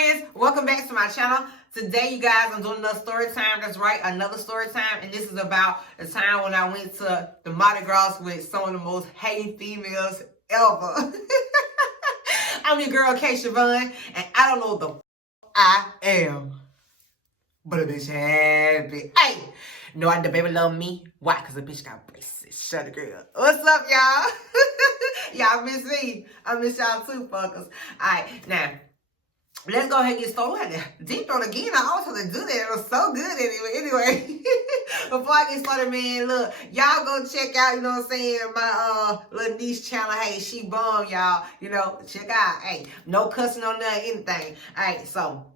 friends, welcome back to my channel. Today, you guys, I'm doing another story time. That's right, another story time. And this is about the time when I went to the Mardi Gras with some of the most hated females ever. I'm your girl, Shavon, and I don't know the I am, but a bitch happy. Hey, know the baby love me. Why? Because the bitch got braces. Shut the girl. What's up, y'all? Y'all miss me. I miss y'all too, fuckers. Alright, now, let's go ahead and get started. We had to deep throat again. I always have to do that. It was so good anyway. Before I get started, man, look, y'all go check out, you know what I'm saying, my little niche channel. Hey, she bomb, y'all. You know, check out. Hey, no cussing on nothing, anything. Alright, so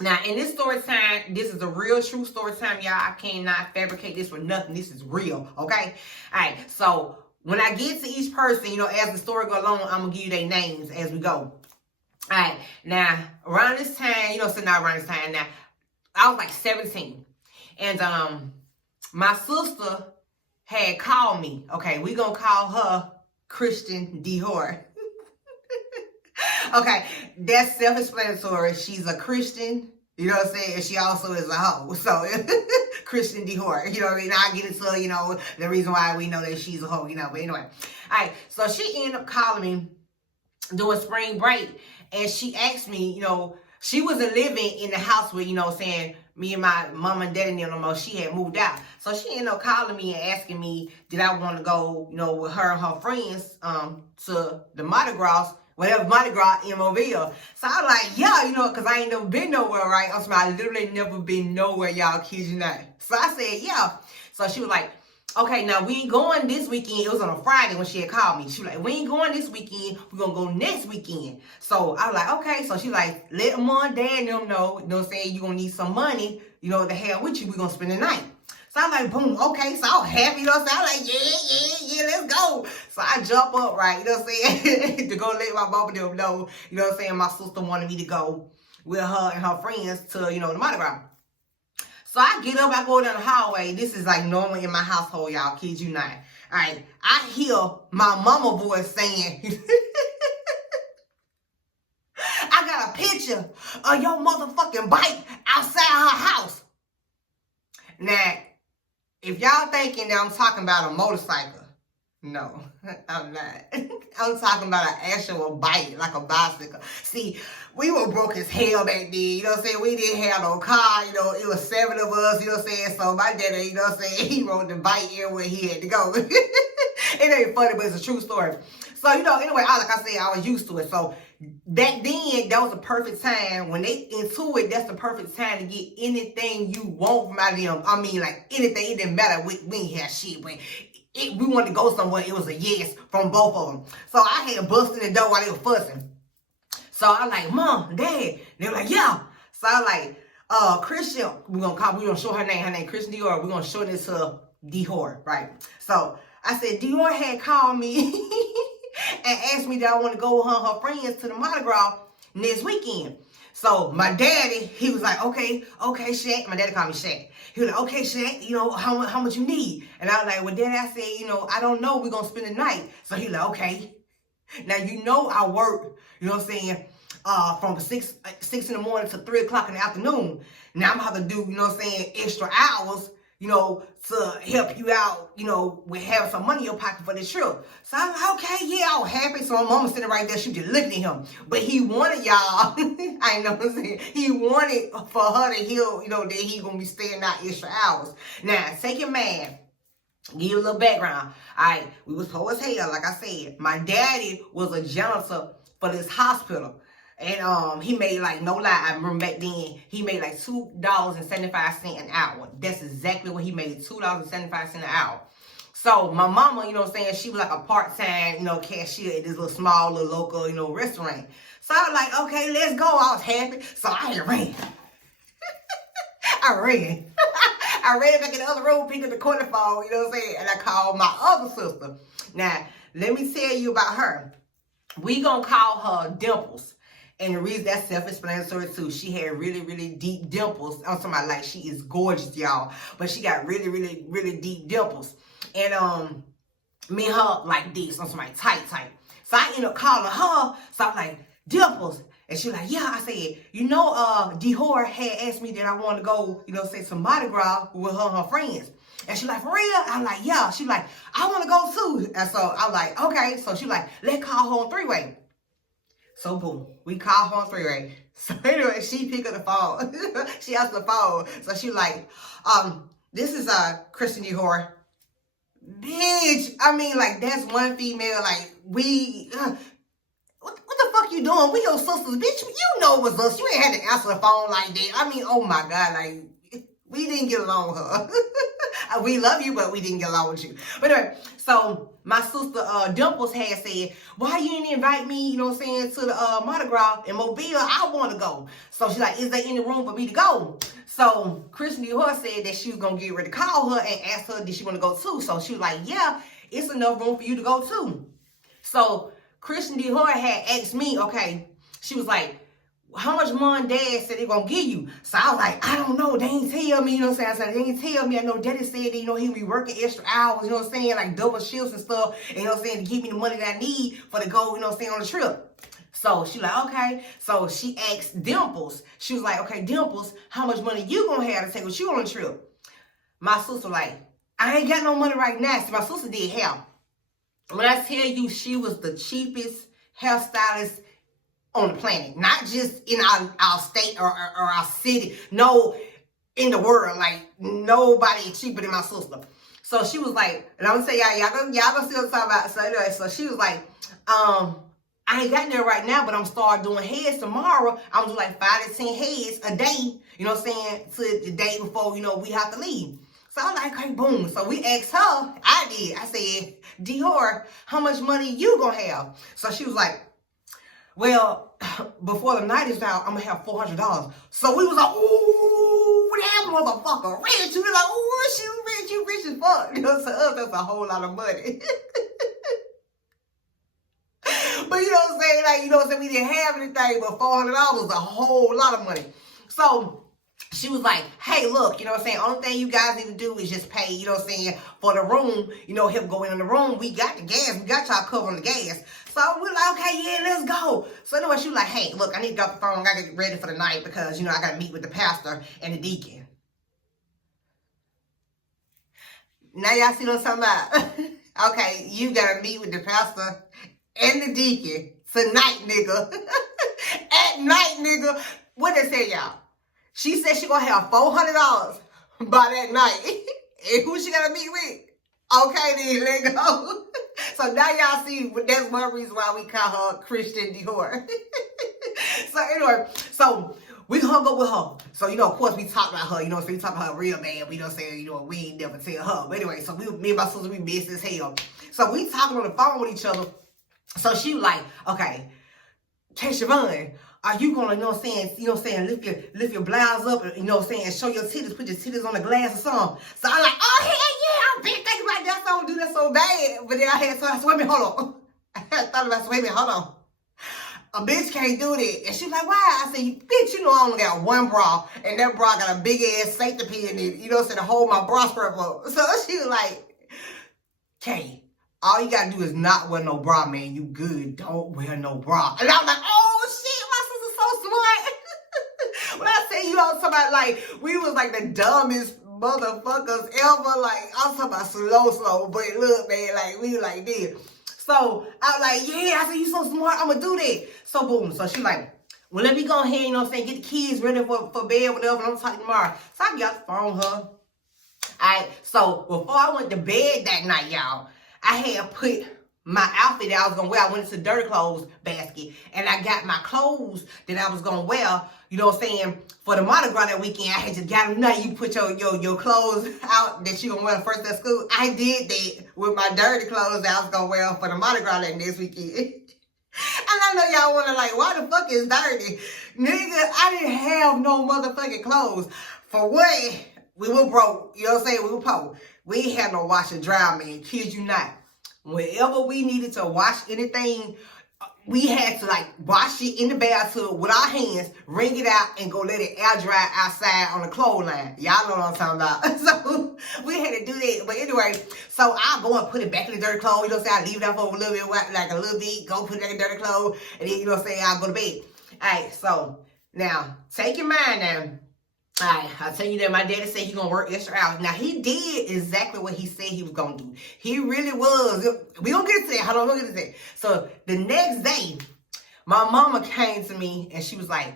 now, in this story time, this is a real true story time, y'all. I cannot fabricate this for nothing. This is real, okay? All right, so when I get to each person, you know, as the story goes along, I'm going to give you their names as we go. All right, now, around this time, you know, so not around this time, now, I was like 17. And my sister had called me. Okay, we going to call her Christian Dior. Okay, that's self-explanatory. She's a Christian, you know what I'm saying? And she also is a hoe. So, Christian Dior, you know what I mean? I'll get into, you know, the reason why we know that she's a hoe, you know. But anyway, all right, so she ended up calling me during spring break. And she asked me, you know, she wasn't living in the house with, you know what I'm saying, me and my mom and dad and them no more. She had moved out. So she ended up calling me and asking me, did I want to go, you know, with her and her friends to the Mardi Gras, whatever Mardi Gras in Mobile. So I was like, yeah, you know, because I ain't never been nowhere, right? I'm sorry, I literally never been nowhere, y'all, kid you not. So I said, yeah. So she was like, okay, now we ain't going this weekend. It was on a Friday when she had called me. She was like, we ain't going this weekend. We're going to go next weekend. So I was like, okay. So she like, let mom, dad, and them know, you know what I'm saying, you're going to need some money, you know, to have with you. We're going to spend the night. So I was like, boom, okay. So I was happy, you know what I'm saying? I was like, yeah, let's go. So I jump up, right, you know what I'm saying, to go let my mom and them know, you know what I'm saying, my sister wanted me to go with her and her friends to, you know, the Mardi Gras. So I get up, I go down the hallway. This is like normal in my household, y'all, kid you not. All right, I hear my mama voice saying, I got a picture of your motherfucking bike outside her house. Now, if y'all thinking that I'm talking about a motorcycle, no, I'm not. I'm talking about an actual bike, like a bicycle. See, we were broke as hell back then, you know what I'm saying? We didn't have no car, you know, it was 7 of us, you know what I'm saying? So my daddy, you know what I'm saying, he rode the bike everywhere he had to go. It ain't funny, but it's a true story. So, you know, anyway, like I said, I was used to it. So back then, that was a perfect time. When they into it, that's the perfect time to get anything you want from out of them. I mean, like, anything. It didn't matter. We ain't have shit, but we wanted to go somewhere. It was a yes from both of them. So I had busted the door while they were fussing. So I was like, Mom, Dad. They were like, yeah. So I was like, Christian, we're gonna show her name Christian Dior. We're gonna show this to Dior, right? So I said, Dior had called me and asked me that I want to go with her and her friends to the Mardi Gras next weekend. So my daddy, he was like, okay, Shaq. My daddy called me Shaq. He was like, okay, Shaq, you know, how much you need? And I was like, well, Daddy, I said, you know, I don't know. We're going to spend the night. So he like, okay. Now, you know I work, you know what I'm saying, from 6 in the morning to 3 o'clock in the afternoon. Now, I'm going to have to do, you know what I'm saying, extra hours, you know, to help you out, you know, with having some money in your pocket for this trip. So I was like, okay, yeah, I was happy. So my mama sitting right there, she was just looking at him. But he wanted y'all, I know what I'm saying, he wanted for her to hear, you know, that he gonna be staying out extra hours. Now, take your man, give you a little background. All right, we was poor as hell, like I said. My daddy was a janitor for this hospital. And he made, like, no lie, I remember back then, he made like $2.75 an hour. That's exactly what he made, $2.75 an hour. So my mama, you know what I'm saying, she was like a part-time, you know, cashier at this little small, little local, you know, restaurant. So I was like, okay, let's go. I was happy. So I had ran. I ran. I ran back in the other room, picked up the corner phone, you know what I'm saying, and I called my other sister. Now, let me tell you about her. We gonna call her Dimples. And the reason that's self-explanatory too. She had really, really deep dimples. I'm talking about, like, she is gorgeous, y'all. But she got really, really, really deep dimples. And me and her like this. I'm talking about tight. So I ended up calling her. So I'm like, Dimples, And she was like, yeah. I said, you know, D-Whore had asked me that I wanted to go, you know, say some Mardi Gras with her and her friends. And she like, for real? I'm like, yeah. She like, I want to go too. And so I'm like, okay. So she like, let's call her on three-way. So boom, we call her on three-way. So anyway, she picked up the phone. She answered the phone. So she like, this is Christian D-Whore. Bitch, I mean, like, that's one female, like, we, what the fuck you doing? We your sisters, bitch. You know it was us. You ain't had to answer the phone like that. I mean, oh my God, like, we didn't get along with her. We love you, but we didn't get along with you. But anyway, so my sister Dimples had said, why you didn't invite me, you know what I'm saying, to the Mardi Gras in Mobile? I want to go. So she's like, is there any room for me to go? So Christian D-Whore said that she was going to get ready to call her and ask her, did she want to go too? So she was like, yeah, it's enough room for you to go too. So Christian D-Whore had asked me, okay, she was like, how much mom and dad said they're going to give you? So I was like, I don't know. They ain't tell me, you know what I'm saying? I said, they ain't tell me. I know daddy said that, you know, he'll be working extra hours, you know what I'm saying? Like double shifts and stuff, and, you know what I'm saying, to give me the money that I need for to go, you know what I'm saying, on the trip. So she like, okay. So she asked Dimples. She was like, okay, Dimples, how much money you going to have to take with you on the trip? My sister like, I ain't got no money right now. So my sister did hair. When I tell you she was the cheapest hairstylist on the planet, not just in our state or our city, no, in the world, like nobody cheaper than my sister. So she was like, and I'm gonna say y'all gonna see what I'm talking about. So anyway, so she was like, I ain't got there right now, but I'm start doing heads tomorrow. I'm doing like 5 to 10 heads a day, you know what I'm saying, to the day before, you know, we have to leave. So I'm like, okay, boom. So we asked her, I did. I said, D-Whore, how much money you gonna have? So she was like, well, before the night is out, I'm gonna have $400. So we was like, ooh, that motherfucker rich. We was like, ooh, she rich, you rich as fuck. You know, to us, that's a whole lot of money. But you know what I'm saying? Like, you know what I'm saying? We didn't have anything, but $400 was a whole lot of money. So she was like, hey, look, you know what I'm saying? Only thing you guys need to do is just pay, you know what I'm saying, for the room, you know, him going in the room. We got the gas. We got y'all covering the gas. So we're like, okay, yeah, let's go. So anyway, she was like, hey, look, I need to get off the phone. I got to get ready for the night because, you know, I got to meet with the pastor and the deacon. Now y'all see what I'm talking about? Okay, you got to meet with the pastor and the deacon tonight, nigga. At night, nigga. What they say, y'all? She said she gonna have $400 by that night. And who she gotta meet with? Okay, then, let go. So now y'all see, that's one reason why we call her Christian D-Whore. So anyway, so we hung up with her. So, you know, of course, we talked about her, you know, so we talked about her real bad. We don't say, you know, we ain't never tell her. But anyway, so me and my sister, we missed as hell. So we talking on the phone with each other. So she was like, okay, Shavon, are you gonna, you know what I'm saying, lift your blouse up, you know what I'm saying, and show your titties, put your titties on the glass or something? So I'm like, oh, hell yeah, I've been thinking about that, so I don't do that so bad. But then I had to, wait a minute, hold on. I had thought about, wait a minute, hold on. A bitch can't do that. And she was like, why? I said, bitch, you know I only got one bra, and that bra got a big ass safety pin in it, you know what I'm saying, to hold my bra strap up. So she was like, Kay, all you gotta do is not wear no bra, man. You good. Don't wear no bra. And I was like, oh, shit, my sister's so smart. When I say you, I was talking about, like, we was, like, the dumbest motherfuckers ever. Like, I was talking about slow. But look, man, like, we like this. So, I was like, yeah. I said, you so smart. I'm gonna do that. So, boom. So, she like, well, let me go ahead, you know what I'm saying, get the kids ready for bed, whatever, and I'm talking tomorrow. So, I got the phone, her. All right. So, before I went to bed that night, y'all, I had put my outfit that I was going to wear. I went into the dirty clothes basket, and I got my clothes that I was going to wear, you know what I'm saying, for the Mardi Gras that weekend. I had just got them. You know, you put your clothes out that you going to wear the first day of school. I did that with my dirty clothes that I was going to wear for the Mardi Gras that next weekend. And I know y'all wonder, like, why the fuck is dirty? Nigga, I didn't have no motherfucking clothes. For what? We were broke. You know what I'm saying? We were poor. We ain't had no wash and dry, man. Kid you not. Whenever we needed to wash anything, we had to, like, wash it in the bathtub with our hands, wring it out, and go let it air dry outside on the clothesline. Y'all know what I'm talking about. So, we had to do that. But anyway, so I go and put it back in the dirty clothes. You know what I'm saying? I leave it out for a little bit, like a little bit, go put it in the dirty clothes, and then, you know what I'm saying, I'll go to bed. Alright, so now take your mind now. Alright, I'll tell you that my daddy said he gonna work extra hours. Now he did exactly what he said he was gonna do. He really was. We gonna get to that. Hold on, we're gonna get to that. So the next day, my mama came to me and she was like,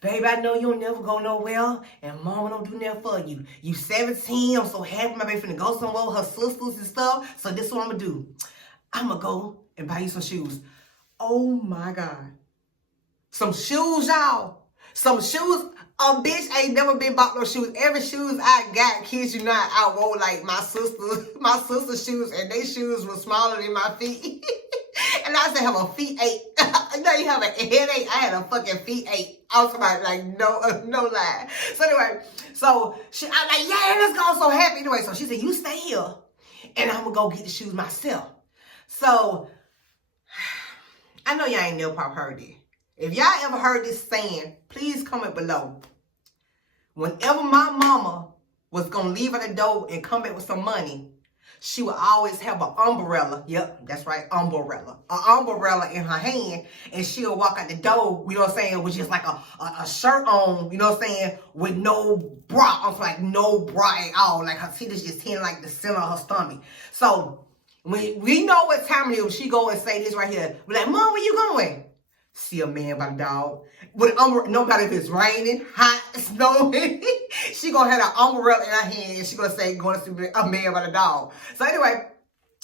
babe, I know you'll never go nowhere, and mama don't do nothing for you. You 17, I'm so happy my baby finna go somewhere with her sisters and stuff. So this is what I'm gonna do. I'm gonna go and buy you some shoes. Oh my God. Some shoes, y'all. Some shoes. A bitch ain't never been bought no shoes. Every shoes I got, kids you not, I wore like my sister's shoes, and they shoes were smaller than my feet. And I said, have a feet ache. You know, you have a headache. I had a fucking feet ache. I was about like, no lie. So anyway, I'm like, yeah, let's go. I'm so happy. Anyway, so she said, you stay here, and I'm gonna go get the shoes myself. So I know y'all ain't never probably heard it. If y'all ever heard this saying, please comment below. Whenever my mama was going to leave at the door and come back with some money, she would always have an umbrella. Yep, that's right, umbrella. An umbrella in her hand, and she'll walk out the door, you know what I'm saying, with just like a shirt on, you know what I'm saying, with no bra. I'm like, no bra at all. Like her titties just hitting like the center of her stomach. So we know what time it is. She go and say this right here. We're like, Mom, where you going? See a man by the dog. With an umbrella, no matter if it's raining, hot, snowing, she gonna have an umbrella in her hand and she gonna say, going to see a man by the dog. So anyway,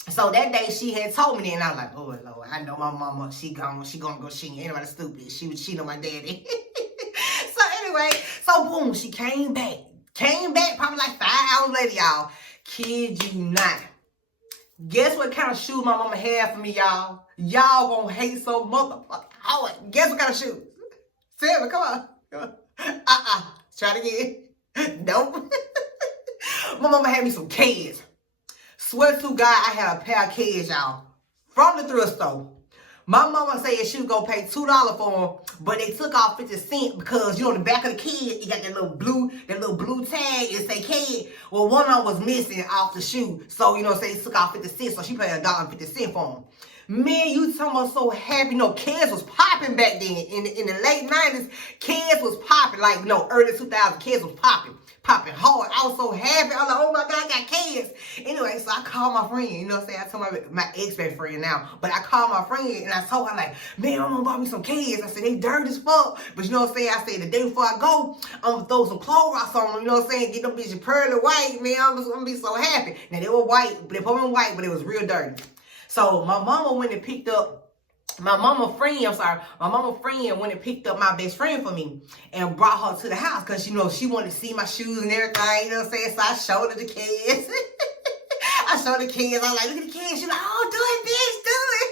so that day she had told me that, and I was like, oh Lord, I know my mama, she gonna go cheating. Anybody stupid, she would cheat on my daddy. So anyway, so boom, she came back probably like 5 hours later, y'all. Kid you not. Guess what kind of shoes my mama had for me, y'all? Y'all gonna hate so motherfucking hard. Guess what kind of shoes? Sarah, come on. Try it again. Nope. My mama had me some Keds. Swear to God, I had a pair of Keds, y'all. From the thrift store. My mama said she was gonna pay $2 for them, but they took off 50 cents because, you know, on the back of the Ked, you got that little blue tag, it say Ked. Well, one of them was missing off the shoe. So, you know, say it took off 50 cents, so she paid $1.50 for them. Man, you talking about so happy. You know, Keds was popping back then. In the late 90s, Keds was popping. Like, you know, early 2000s, Keds was popping hard. I was so happy. I was like, oh my God, I got Keds. Anyway, so I called my friend. You know what I'm saying? I told my ex-best friend now. But I called my friend and I told her, like, man, I'm gonna buy me some Keds. I said, they dirty as fuck. But you know what I'm saying? I said, the day before I go, I'm gonna throw some Clorox on them. You know what I'm saying? Get them bitches pearly white, man. I'm gonna be so happy. Now, they were white, but they put them white, but it was real dirty. So my mama went and picked up, my mama friend went and picked up my best friend for me and brought her to the house because, you know, she wanted to see my shoes and everything, you know what I'm saying? So I showed her the Keds. I showed her the Keds. I was like, look at the Keds. She like, oh, do it, bitch, do it.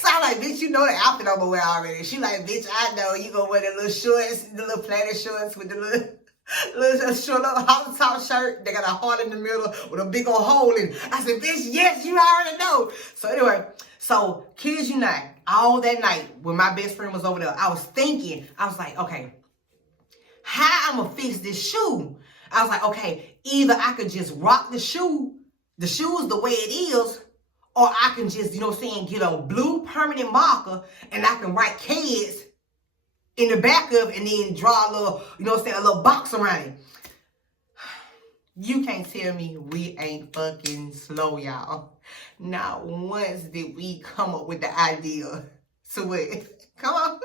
So I'm like, bitch, you know the outfit I'm gonna wear already. She like, bitch, I know. You gonna wear the little shorts, the little plaid shorts with the little short little hot top shirt. They got a heart in the middle with a big old hole in it. I said, bitch, yes, you already know. So anyway, so kids you not, all that night when my best friend was over there, I was thinking, I was like, okay, how I'm gonna fix this shoe? I was like, okay, either I could just rock the shoes the way it is, or I can just, you know what I'm saying, get a blue permanent marker and I can write Keds in the back of it and then draw a little, you know what I'm saying, a little box around it. You can't tell me we ain't fucking slow, y'all. Not once did we come up with the idea to it. Come on.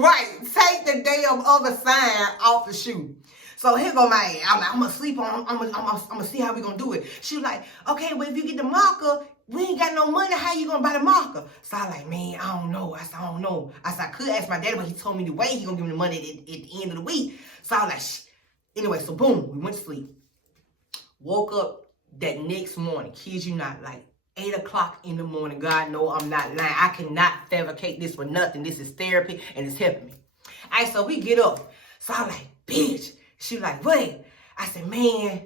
Right. Take the damn other sign off the shoe. So here go my ass. I'm like, I'm gonna sleep on, I'm gonna see how we gonna do it. She was like, okay, well, if you get the marker, we ain't got no money. How you gonna buy the marker? So I like, man, I don't know. I said, I don't know. I said, I could ask my daddy, but he told me the way he gonna give me the money at the end of the week. So I was like, shh. Anyway, so boom, we went to sleep. Woke up that next morning, kids you not, like 8 o'clock in the morning. God know I'm not lying. I cannot fabricate this for nothing. This is therapy and it's helping me. All right, so we get up. So I like, bitch. She was like, wait. I said, man,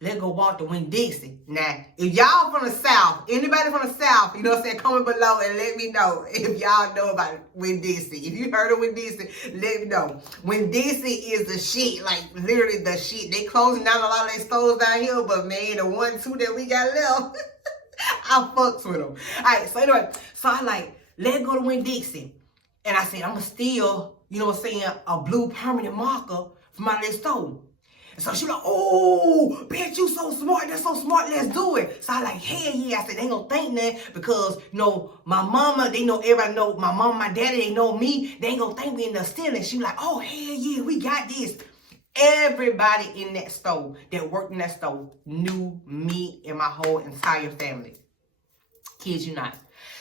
let's go walk to Winn-Dixie. Now, if y'all from the South, anybody from the South, you know what I'm saying, comment below and let me know if y'all know about Winn-Dixie. If you heard of Winn-Dixie, let me know. Winn-Dixie is the shit, like literally the shit. They closing down a lot of their stores down here, but man, the 1, 2 that we got left, I fucks with them. All right, so anyway, so I like, let's go to Winn-Dixie. And I said, I'm going to steal, you know what I'm saying, a blue permanent marker from my little store. And so she like, oh, bitch, you so smart. That's so smart. Let's do it. So I like, hell yeah. I said, they ain't gonna think that because, you know, my mama, they know, everybody know, my mama, my daddy, they know me. They ain't gonna think we in there stealing. She like, oh, hell yeah, we got this. Everybody in that store that worked in that store knew me and my whole entire family. Kid you not.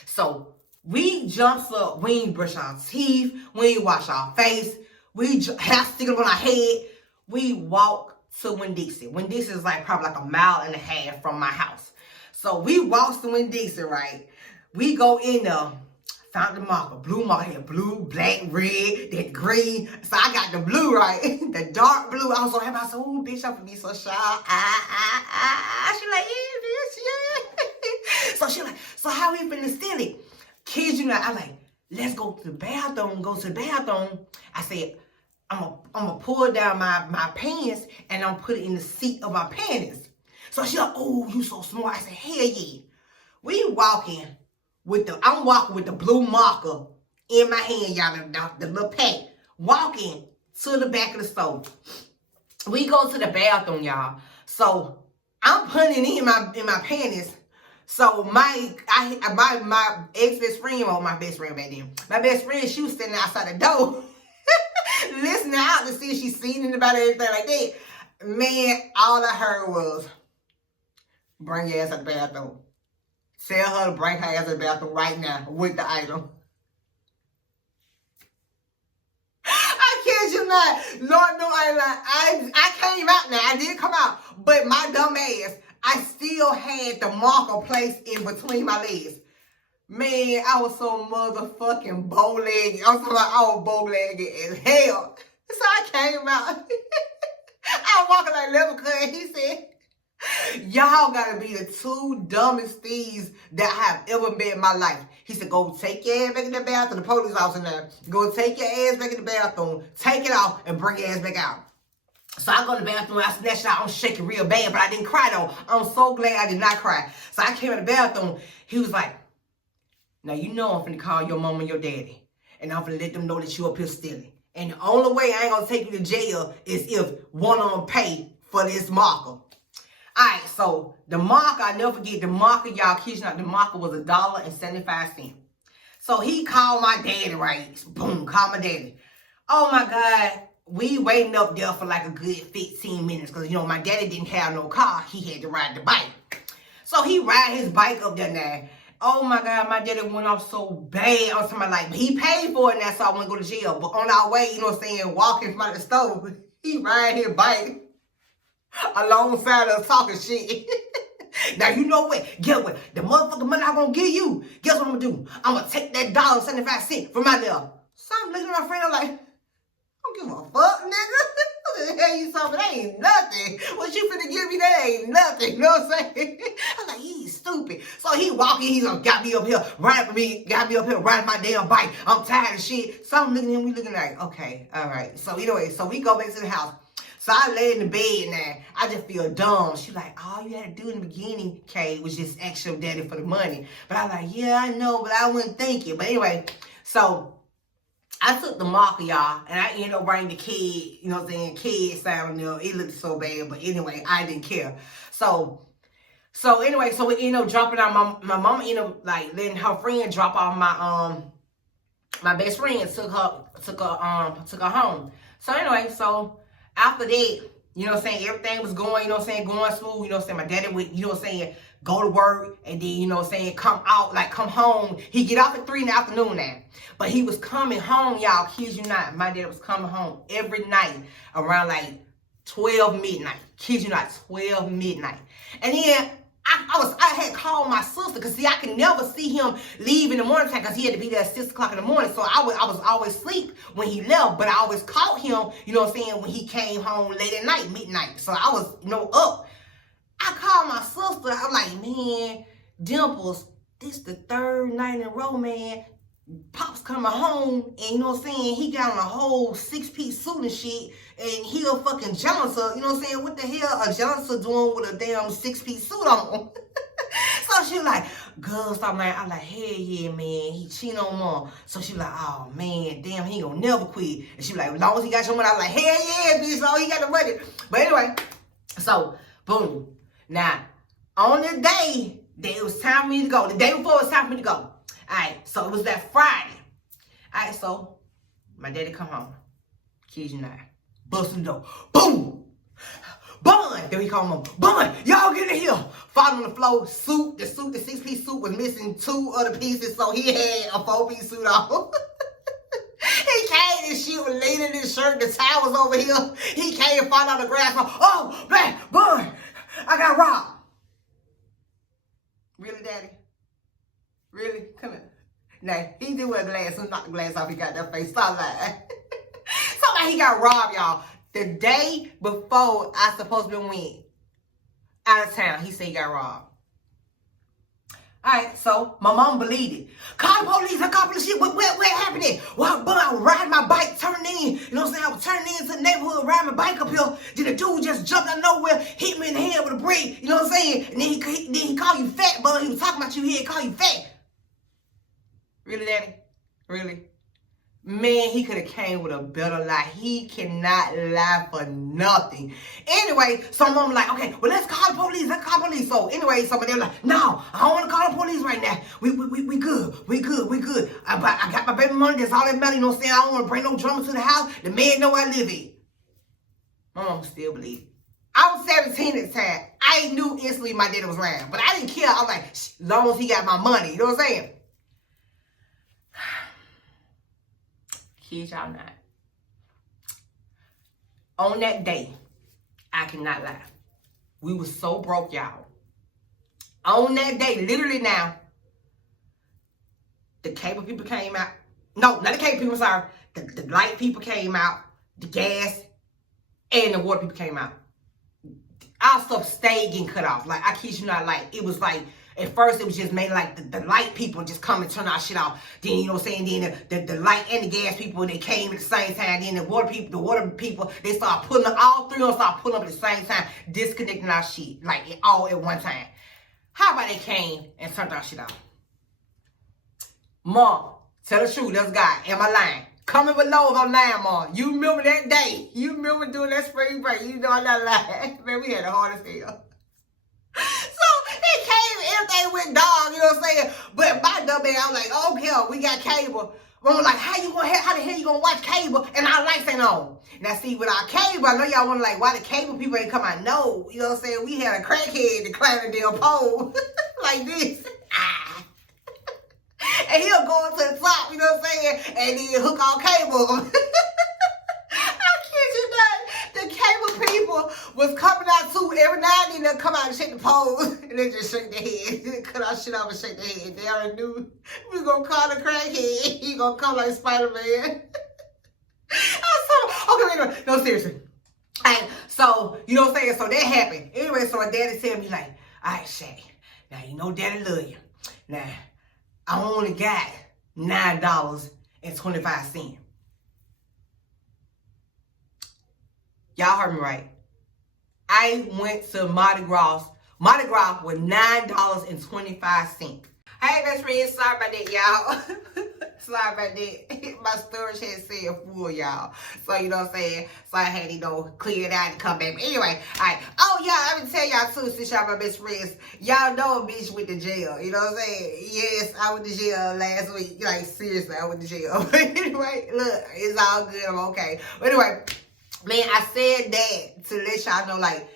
So we jumps up. We ain't brush our teeth. We ain't wash our face. We have sticking on our head. We walk to Winn-Dixie. Winn-Dixie is like probably like 1.5 miles from my house. So we walk to Winn-Dixie, right? We go in there, found the marker, blue marker, here, blue, black, red, that green. So I got the blue, right? The dark blue. I was so happy. I said, oh, bitch, I'm gonna be so shy. She like, yeah, bitch, yeah. So she like, so how we finna steal it? Kids, you know, I like, let's go to the bathroom, I said, I'm gonna pull down my pants and I'm put it in the seat of my panties. So she like, oh, you so smart. I said, hell yeah. I'm walking with the blue marker in my hand, y'all, the little pack. Walking to the back of the store. We go to the bathroom, y'all. So I'm putting it in my panties. So my ex-best friend, or my best friend back then, my best friend, she was standing outside the door. Listening out to see if she's seen anybody or anything like that. Man, all I heard was, bring your ass to the bathroom. Tell her to bring her ass to the bathroom right now with the item. I kid you not. Lord, no, I came out now. I did come out. But my dumb ass, I still had the marker placed in between my legs. Man, I was so motherfucking bow-legged. I was bow-legged as hell. So I came out. I was walking like level cut. He said, y'all gotta be the two dumbest thieves that I have ever met in my life. He said, go take your ass back in the bathroom. The police officer there. Go take your ass back in the bathroom. Take it off and bring your ass back out. So I go to the bathroom, I snatched it out, I'm shaking real bad, but I didn't cry though. I'm so glad I did not cry. So I came in the bathroom, he was like, now you know I'm finna call your mama and your daddy. And I'm finna let them know that you up here stealing. And the only way I ain't gonna take you to jail is if one of them pay for this marker. Alright, so the marker, I never forget, the marker, y'all, kids not, the marker was $1.75. So he called my daddy, right? Boom, called my daddy. Oh my God. We waiting up there for like a good 15 minutes because, you know, my daddy didn't have no car. He had to ride the bike. So he ride his bike up there now. Oh, my God, my daddy went off so bad. I was talking about, like, he paid for it now, so I wouldn't go to jail. But on our way, you know what I'm saying, walking from out the store, he ride his bike alongside us talking shit. Now, you know what? Get what? The motherfucking money I'm going to give you. Guess what I'm going to do? I'm going to take that $1.75 from out there. So I'm looking at my friend, I'm like, give a fuck, nigga. What the hell you talking? That ain't nothing. What you finna give me? That ain't nothing. You know what I'm saying? I'm like, he's stupid. So he walking, he's got me up here, riding for me, got me up here, riding my damn bike. I'm tired of shit. So I'm looking at him, we looking like, okay, all right. So anyway, so we go back to the house. So I lay in the bed now. I just feel dumb. She like, all you had to do in the beginning, Kay, was just ask your daddy for the money. But I was like, yeah, I know, but I wouldn't think it. But anyway, so I took the marker, y'all, and I ended up writing the kid, you know what I'm saying, kid sound there. It looked so bad, but anyway, I didn't care. So anyway, so we ended up dropping out, my mama ended up, like, letting her friend drop off my best friend, took her home. So anyway, so after that, you know what I'm saying, everything was going, you know what I'm saying, going smooth, you know what I'm saying, my daddy would, you know what I'm saying, go to work, and then, you know what I'm saying, come home. He get off at 3 in the afternoon now. But he was coming home, y'all, kid you not. My dad was coming home every night around like 12 midnight. Kid you not, 12 midnight. And then I had called my sister because, see, I could never see him leave in the morning time because he had to be there at 6 o'clock in the morning. So I was always asleep when he left, but I always caught him, you know what I'm saying, when he came home late at night, midnight. So I was, you know, up. I called my sister. I'm like, man, Dimples, this the 3rd night in a row, man. Pop's coming home, and you know what I'm saying, he got on a whole 6-piece suit and shit, and he a fucking janitor, you know what I'm saying, what the hell a janitor doing with a damn 6-piece suit on? So She was like, girl, stop lying. I'm like, hell yeah, man. He cheating on mom. So she was like, oh, man, damn, he gonna never quit. And she was like, as long as he got your money, I was like, hell yeah, bitch, so he got the money. But anyway, so, boom. Now, on the day that it was time for me to go, the day before it was time for me to go. All right, so it was that Friday. All right, so my daddy come home. Kid you not. Busting the door. Boom! Bun! Then he called him, Bun, y'all get in here. Fall on the floor, suit, the 6-piece suit was missing 2 other pieces, so he had a 4-piece suit on. He came and shit was laying in his shirt, the towel was over here. He came and fall on the grass. Oh, man, Bun, I got robbed. Really, Daddy? Really? Come here. Now, he did wear glasses, so knocked the glass off, he got that face. Stop lying. Somebody he got robbed, y'all. The day before I supposed to went out of town, he said he got robbed. Alright, so my mom believed it. Call the police, I call the shit. What happened? Well, but I was riding my bike, turning in. You know what I'm saying? I was turning into the neighborhood, riding my bike up here. Then the dude just jumped out of nowhere, hit me in the head with a brick. You know what I'm saying? And then he called you fat, but he was talking about you here, he called you fat. Really, Daddy? Really? Man, he could have came with a better lie. He cannot lie for nothing. Anyway, so mom like, okay, well, let's call the police. Let's call the police. So anyway, somebody was like, no, I don't want to call the police right now. We good. We good. I got my baby money. That's all that matters. You know what I'm saying? I don't want to bring no drama to the house. The man know I live it. My mom still believe it. I was 17 at the time. I knew instantly my daddy was lying. But I didn't care. I was like, as long as he got my money. You know what I'm saying? Kid y'all not. On that day, I cannot lie. We was so broke, y'all. On that day, literally now, the cable people came out. No, not the cable people, sorry. The light people came out. The gas and the water people came out. Our stuff stayed getting cut off. Like, I kid you not, like, it was like, at first, it was just made like the light people just come and turn our shit off. Then, you know what I'm saying? Then the light and the gas people, they came at the same time. Then the water people, they start pulling up, all 3 of them start pulling up at the same time, disconnecting our shit, like all at one time. How about they came and turned our shit off? Mom, tell the truth, that's God. Am I lying? Comment below if I'm lying, Mom. You remember that day? You remember doing that spring break? You know I'm not lying. Man, we had the hardest hell. Everything went dog, you know what I'm saying? But my dumb ass, I was like, okay, we got cable. Mom was like, how the hell you gonna watch cable and our lights ain't on? Now see, with our cable, I know y'all wonder like, why the cable people ain't come out? No, you know what I'm saying? We had a crackhead that climbed the damn pole like this. And he'll go to the top, you know what I'm saying? And then hook all cable. The cable people was coming out too. Every now and then they'll come out and shake the poles. And they just shake their head. Cut our shit off and shake their head. They already knew we was gonna call the crackhead. He gonna come like Spider-Man. Okay, no, seriously. Alright, so, you know what I'm saying? So that happened. Anyway, so my daddy tell me like, alright, Shay, now you know daddy love you. Now, I only got $9.25. Y'all heard me right. I went to Mardi Gras with $9.25. Hey, best friend, sorry about that, y'all. Sorry about that. My storage had said full, y'all. So, you know what I'm saying? So, I had to, you know, clear it out and come back. But anyway, all right. Oh, yeah, I would tell y'all, too, since y'all my best friends, y'all know a bitch went to jail. You know what I'm saying? Yes, I went to jail last week. Like, seriously, I went to jail. But anyway, look, it's all good. I'm okay. But anyway, man, I said that to let y'all know, like,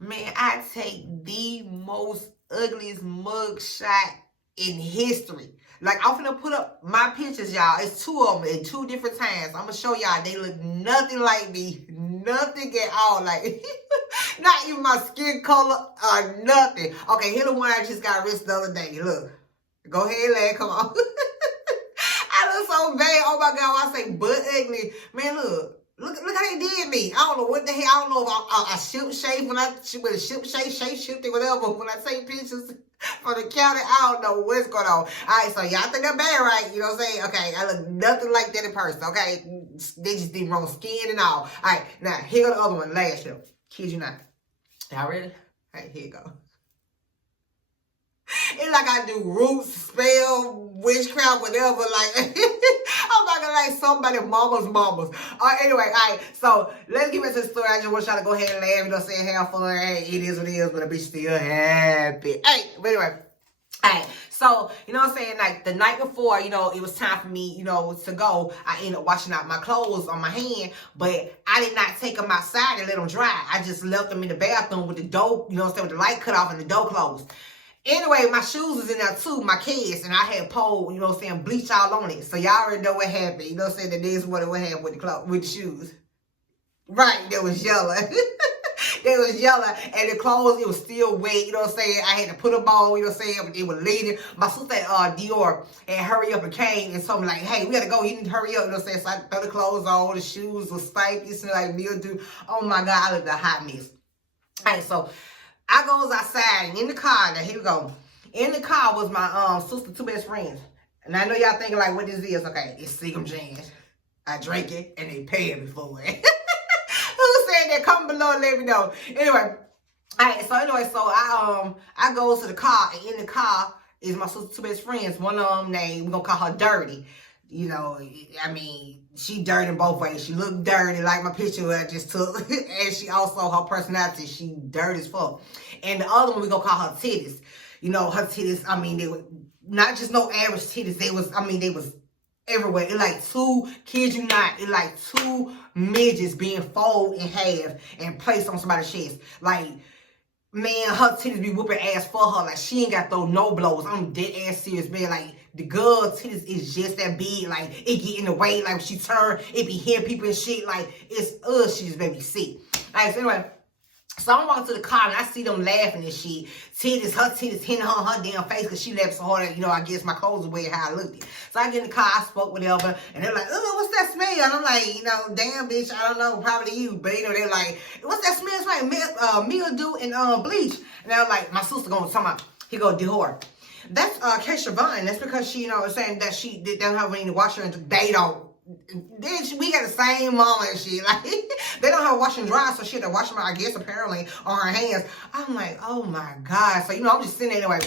man, I take the most ugliest mug shot in history. Like, I'm finna put up my pictures, y'all. It's 2 of them in 2 different times. I'm gonna show y'all. They look nothing like me. Nothing at all. Like, not even my skin color or nothing. Okay, here the one I just got arrested the other day. Look. Go ahead, lad. Come on. I look so bad. Oh, my God. When I say butt ugly. Man, look. Look how they did me. I don't know what the hell. I don't know if I ship shape when I with a ship shape shifting, whatever. When I take pictures from the county, I don't know what's going on. All right, so y'all think I'm bad, right? You know what I'm saying? Okay, I look nothing like that in person. Okay, they just did wrong skin and all. All right, now here go the other one. Last year, kid you not. Y'all ready? All right, here you go. It's like I do roots, spell, witchcraft, whatever. Like, I'm not gonna like somebody mama's. Anyway, all right. So let's get into the story. I just want y'all to go ahead and laugh. You know what I'm saying? Have fun. Hey, it is what it is, but I be still happy. Hey, but anyway. Alright, so, you know what I'm saying, like, the night before, you know, it was time for me, you know, to go. I ended up washing out my clothes on my hand, but I did not take them outside and let them dry. I just left them in the bathroom with the door, you know what I'm saying, with the light cut off and the door closed. Anyway, my shoes was in there too, my kids, and I had poured, you know what I'm saying, bleach all on it. So y'all already know what happened, you know what I'm saying, that this is what happened with the clothes, with the shoes. Right, they was yellow. They was yellow, and the clothes, it was still wet, you know what I'm saying? I had to put them on, you know what I'm saying? But it was leaning. My sister at Dior and hurry up and came and told me, like, hey, we gotta go, you need to hurry up, you know what I'm saying? So I throw the clothes on, the shoes was stanky, it smelled like mildew. Oh my God, I looked a hot mess. All right, so I goes outside, and in the car, now here we go. In the car was my sister, two best friends. And I know y'all thinking, like, what this is. Okay, it's Seagum Jams. I drank it, and they paid me for it. That comment below and let me know. Anyway, alright, so I go to the car, and in the car is my sister's two best friends. One of them named, we're gonna call her Dirty. You know, I mean, she dirty in both ways. She looked dirty like my picture I just took. And she also, her personality, she dirty as fuck. And the other one, we gonna call her Titties. You know, her titties, I mean, they were not just no average titties. They was everywhere. It like two, kid you not, it like two midgets being folded in half and placed on somebody's chest. Like, man, her titties be whooping ass for her. Like, she ain't got throw no blows. I'm dead ass serious, man. Like, the girl titties is just that big. Like, it get in the way. Like, when she turn, it be hitting people and shit. Like, it's, she just made me sick. Alright, so anyway. So I'm walking to the car and I see them laughing and shit. Her titties hitting her damn face because she laughed so hard that, you know, I guess my clothes were how I looked. So I get in the car, I spoke with them, and they're like, oh, what's that smell? And I'm like, you know, damn, bitch, I don't know, probably you. But, you know, they're like, what's that smell? It's like mildew and bleach. And I was like, my sister going to talk about, he go, Dior. That's Shavon. That's because she, you know, saying that they don't have any washer and they don't. Then we got the same mama and shit. Like, they don't have a wash and dry, so she had to wash them, I guess, apparently, on her hands. I'm like, oh my God. So, you know, I'm just sitting there anyway.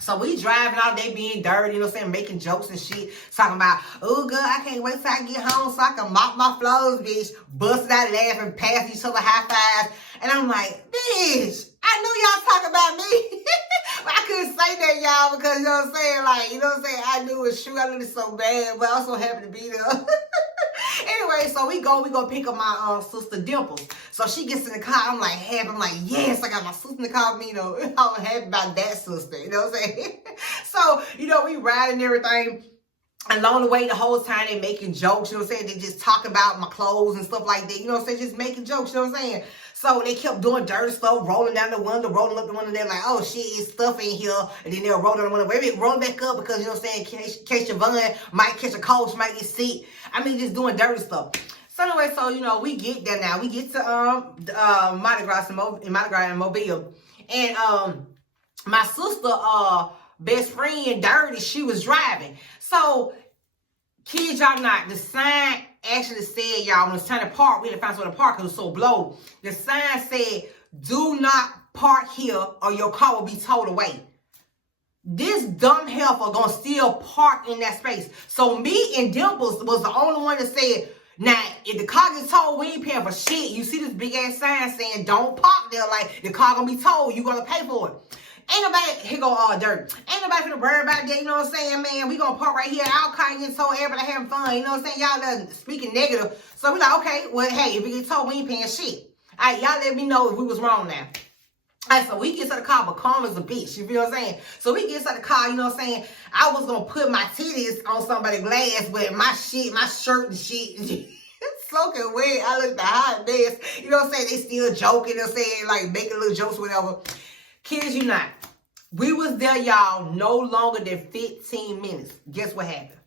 So we driving all day being dirty, you know what I'm saying, making jokes and shit, talking about, oh, girl, I can't wait till I get home so I can mop my floors, bitch. Busted out laughing, passing each other high fives. And I'm like, bitch, I knew y'all talking about me. But I couldn't say that, y'all, because, you know what I'm saying, like, you know what I'm saying, I knew it was true. I knew it so bad, but I was so happy to be there. Anyway, so we go pick up my sister Dimples. So she gets in the car, I'm like happy. I'm like, yes, I got my sister in the car with me, you know. I'm happy about that sister, you know what I'm saying? So, you know, we riding and everything. Along the way, the whole time, they making jokes, you know what I'm saying? They just talk about my clothes and stuff like that, you know what I'm saying? Just making jokes, you know what I'm saying? So they kept doing dirty stuff, rolling down the window, rolling up the window. They're like, oh, shit, it's stuff in here. And then they'll roll down the window. Wait a minute, roll back up because, you know what I'm saying, in case Shavon might catch a cold, she might get sick. I mean, just doing dirty stuff. So anyway, so, you know, we get there now. We get to Mardi Gras in Mobile. And my sister, best friend, Dirty, she was driving. So, kids, y'all not, the sign actually said, y'all, when it was trying to park, we had to find somewhere to park because it was so blow. The sign said, do not park here or your car will be towed away. This dumb heifer gonna still park in that space. So me and Dimples was the only one that said, now, if the car gets towed, we ain't paying for shit. You see this big ass sign saying, don't park there. Like, the car gonna be towed. You gonna pay for it. Ain't nobody, here go all dirt. Ain't nobody finna worry about that, you know what I'm saying, man? We gonna park right here. Our car getting towed, everybody having fun, you know what I'm saying? Y'all done speaking negative. So we like, okay, well, hey, if we get towed, we ain't paying shit. All right, y'all let me know if we was wrong now. All right, so we get to the car, but calm as a bitch, you feel what I'm saying? So we get to the car, you know what I'm saying? I was gonna put my titties on somebody's glass, but my shit, my shirt and shit, soaking wet. I looked the hot mess. You know what I'm saying? They still joking, you know what I'm saying? Like, making little jokes or whatever. Kids, you not. We was there, y'all, no longer than 15 minutes. Guess what happened?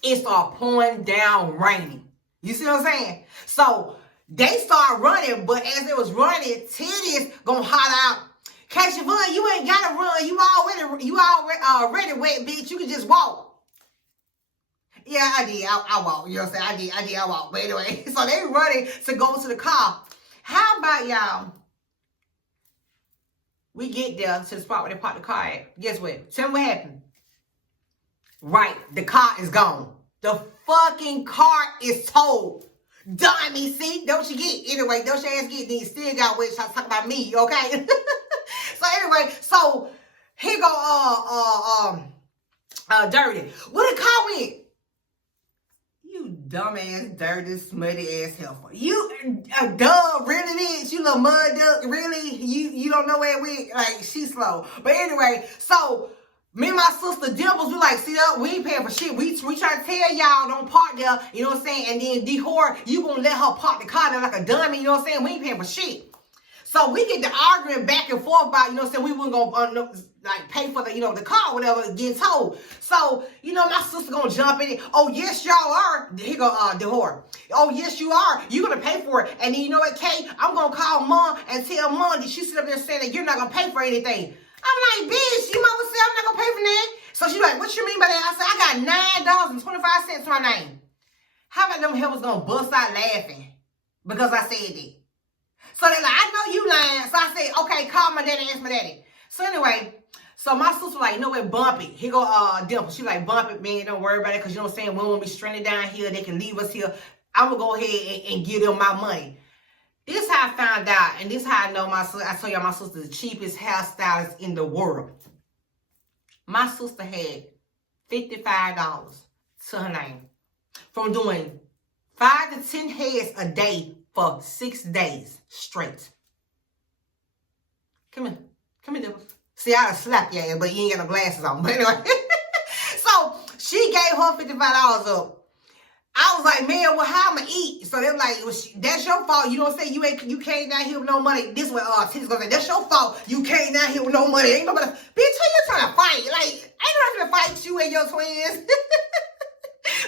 It started pouring down raining. You see what I'm saying? So, they started running, but as they was running, Titties gonna holler out, Shavon, you ain't gotta run. You already wet, bitch. You can just walk. Yeah, I did. I walked. You know what I'm saying? I walked. But anyway, so they running to go to the car. How about y'all? We get there to the spot where they parked the car at. Guess what? Tell me what happened. Right, the car is gone. The fucking car is towed. Dummy, see? Don't you get? Anyway, don't your ass get, then you still got wet shots talking about me, okay? So anyway, so here go Dirty. Where the car went? You dumbass, dirty, smutty ass helper. You duh, really bitch? You little mud duck, really? You don't know where it went? Like, she's slow. But anyway, so me and my sister Dimples, we like, see that? We ain't paying for shit. We try to tell y'all don't park there, you know what I'm saying? And then D-Whore, you gonna let her park the car there like a dummy, you know what I'm saying? We ain't paying for shit. So we get to arguing back and forth about, you know what I'm saying, we weren't gonna like pay for the, you know, the car or whatever getting towed. So, you know, my sister gonna jump in it. Oh, yes, y'all are. Here go D-Whore. Oh, yes, you are. You're gonna pay for it. And then you know what, Kay? I'm gonna call Mom and tell Mom that she sit up there saying that you're not gonna pay for anything. I'm like, bitch, you mama say I'm not gonna pay for that. So she's like, what you mean by that? I said, I got $9.25 to my name. How about them helpers gonna bust out laughing because I said that? So they're like, I know you lying. So I said, okay, call my daddy, ask my daddy. So anyway, so my sister like, you know what, bump it. Here go Dimple. She like, bump it, man, don't worry about it, because you know what I'm saying, we won't be stranded down here. They can leave us here. I'm gonna go ahead and give them my money. This is how I found out, and this is how I know my sister. I told y'all my sister's the cheapest hairstylist in the world. My sister had $55 to her name from doing 5 to 10 heads a day for 6 days straight. Come here. Come here, Dimples. See, I done slapped your ass, but you ain't got no glasses on. But anyway. So, she gave her $55 up. I was like, man, well, how am I eat? So they were like, well, that's your fault. You know what I'm saying? You came down here with no money. This is what Titty's gonna say. That's your fault. You came down here with no money. Ain't nobody. Bitch, who you trying to fight? Like, ain't nobody gonna fight you and your twins.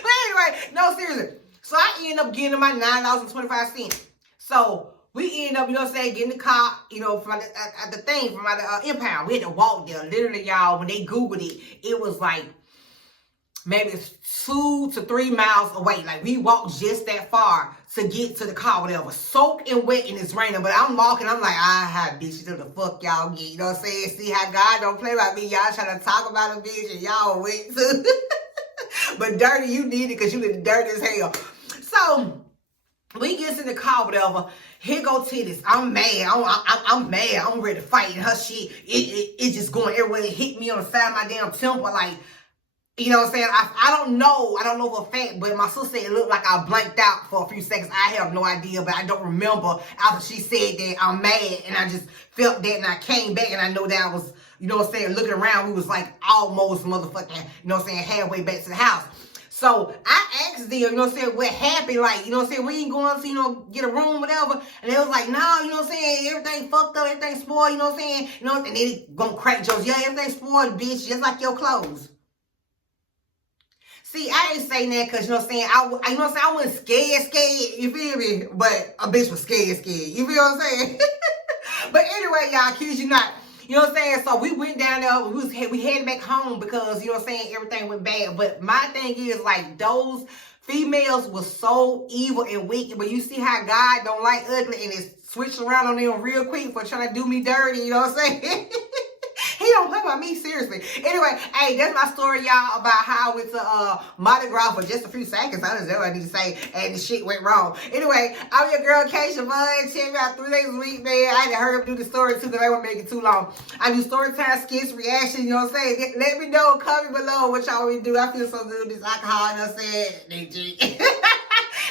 But anyway, no, seriously. So I ended up getting my $9.25. So we ended up, you know what I'm saying, getting the car, you know, from the thing, from the impound. We had to walk there. Literally, y'all, when they Googled it, it was like maybe 2 to 3 miles away. Like, we walked just that far to get to the car, whatever. Soaked and wet and it's raining. But I'm walking, I'm like, bitches, till the fuck y'all get. You know what I'm saying? See how God don't play about me. Y'all trying to talk about a bitch and y'all wet too. But dirty, you need it because you look dirty as hell. So, we get in the car, whatever. Here go Titties. I'm mad. I'm mad. I'm ready to fight. And her shit, it's just going everywhere. It hit me on the side of my damn temple. Like, you know what I'm saying? I don't know. I don't know for a fact, but my sister said it looked like I blanked out for a few seconds. I have no idea, but I don't remember after she said that I'm mad. And I just felt that, and I came back, and I know that I was, you know what I'm saying, looking around. We was like almost motherfucking, you know what I'm saying, halfway back to the house. So I asked them, you know what I'm saying, what happened? Like, you know what I'm saying, we ain't going to, you know, get a room, whatever. And they was like, nah, you know what I'm saying, everything fucked up, everything spoiled, you know what I'm saying? You know, and they gonna crack jokes. Yeah, everything spoiled, bitch, just like your clothes. See, I ain't saying that because, you know what I'm saying, you know what I'm saying, I wasn't scared, you feel me? But a bitch was scared, you feel what I'm saying? But anyway, y'all, kid you not. You know what I'm saying? So we went down there, we headed back home because, you know what I'm saying, everything went bad. But my thing is, like, those females were so evil and wicked. But you see how God don't like ugly and it switched around on them real quick for trying to do me dirty, you know what I'm saying? He don't play about me, seriously. Anyway, hey, that's my story, y'all, about how I went to Mardi Gras for just a few seconds. I don't know what I need to say, and the shit went wrong. Anyway, I'm your girl, Shavon. Check me out 3 days a week, man. I had to hurry up and do the story, too, because I won't make it too long. I do story time, skits, reaction, you know what I'm saying? Let me know, comment below what y'all want me to do. I feel so good with this alcohol, you know what I'm saying? They drink.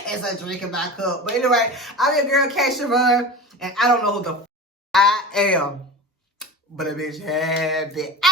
As I drinking my cup. But anyway, I'm your girl, Shavon, and I don't know who the f I am. But a bitch had it.